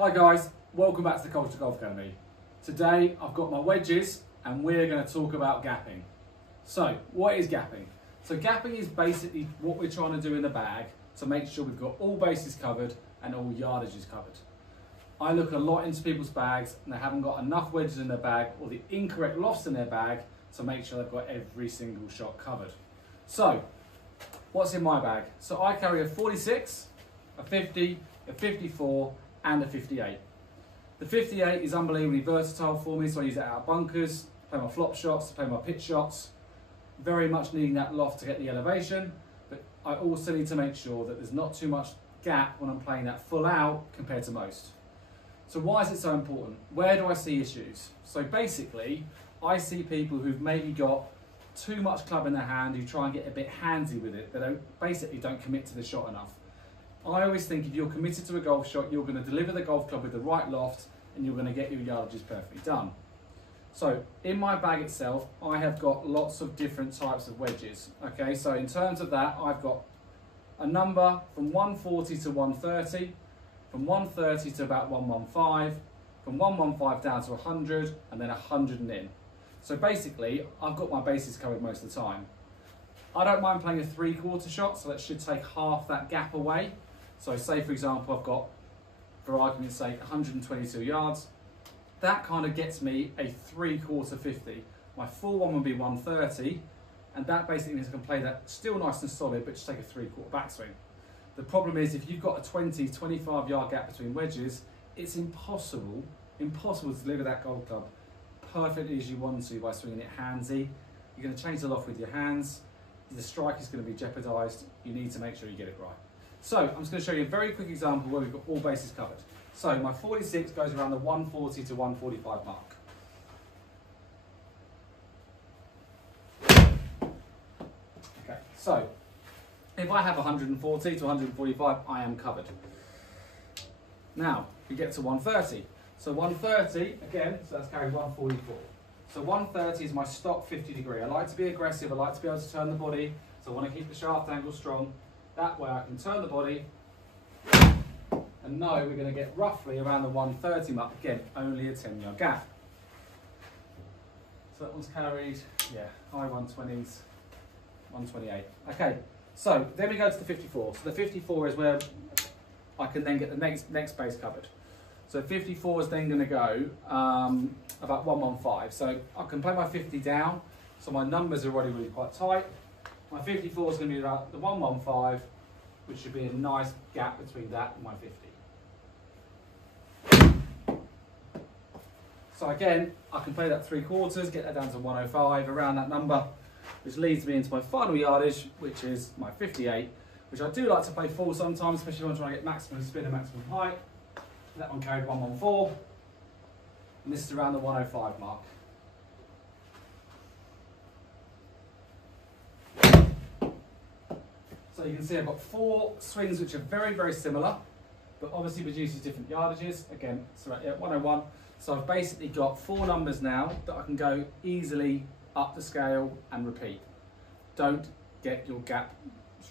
Hi guys, welcome back to the Culture Golf Academy. Today I've got my wedges and we're going to talk about gapping. So what is gapping? So gapping is basically what we're trying to do in the bag to make sure we've got all bases covered and all yardages covered. I look a lot into people's bags and they haven't got enough wedges in their bag or the incorrect lofts in their bag to make sure they've got every single shot covered. So what's in my bag? So I carry a 46, a 50, a 54 and a 58. The 58 is unbelievably versatile for me, so I use it out of bunkers, play my flop shots, play my pitch shots, very much needing that loft to get the elevation, but I also need to make sure that there's not too much gap when I'm playing that full out compared to most. So why is it so important? Where do I see issues? So basically, I see people who've maybe got too much club in their hand, who try and get a bit handsy with it, they basically don't commit to the shot enough. I always think if you're committed to a golf shot, you're going to deliver the golf club with the right loft and you're going to get your yardages perfectly done. So in my bag itself, I have got lots of different types of wedges. Okay, so in terms of that, I've got a number from 140 to 130, from 130 to about 115, from 115 down to 100, and then 100 and in. So basically, I've got my bases covered most of the time. I don't mind playing a 3/4 shot, so that should take half that gap away. So say for example, I've got, for argument's sake, 122 yards. That kind of gets me a 3/4 50. My full one would be 130, and that basically means I can play that still nice and solid, but just take a 3/4 backswing. The problem is if you've got a 20-25 yard gap between wedges, it's impossible to deliver that golf club perfectly as you want to by swinging it handsy. You're going to change the loft with your hands. The strike is going to be jeopardised. You need to make sure you get it right. So I'm just going to show you a very quick example where we've got all bases covered. So my 46 goes around the 140 to 145 mark. Okay, so if I have 140 to 145, I am covered. Now we get to 130. So 130, again, so that's carried 144. So 130 is my stock 50 degree. I like to be aggressive, I like to be able to turn the body, so I want to keep the shaft angle strong. That way I can turn the body and know we're going to get roughly around the 130 mark. Again, only a 10-yard gap. So that one's carried, yeah, high 120s, 128. Okay, so then we go to the 54. So the 54 is where I can then get the next base covered. So 54 is then going to go about 115. So I can play my 50 down, so my numbers are already really quite tight. My 54 is going to be about the 115, which should be a nice gap between that and my 50. So again, I can play that 3/4, get that down to 105, around that number, which leads me into my final yardage, which is my 58, which I do like to play full sometimes, especially when I'm trying to get maximum spin and maximum height. That one carried 114, and this is around the 105 mark. So you can see I've got 4 swings which are very, very similar, but obviously produces different yardages. Again, so at 101. So I've basically got 4 numbers now that I can go easily up the scale and repeat. Don't get your gap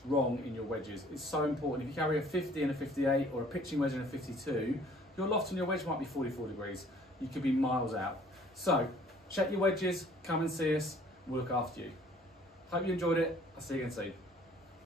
wrong in your wedges. It's so important. If you carry a 50 and a 58 or a pitching wedge and a 52, your loft on your wedge might be 44 degrees. You could be miles out. So check your wedges, come and see us, we'll look after you. Hope you enjoyed it. I'll see you again soon.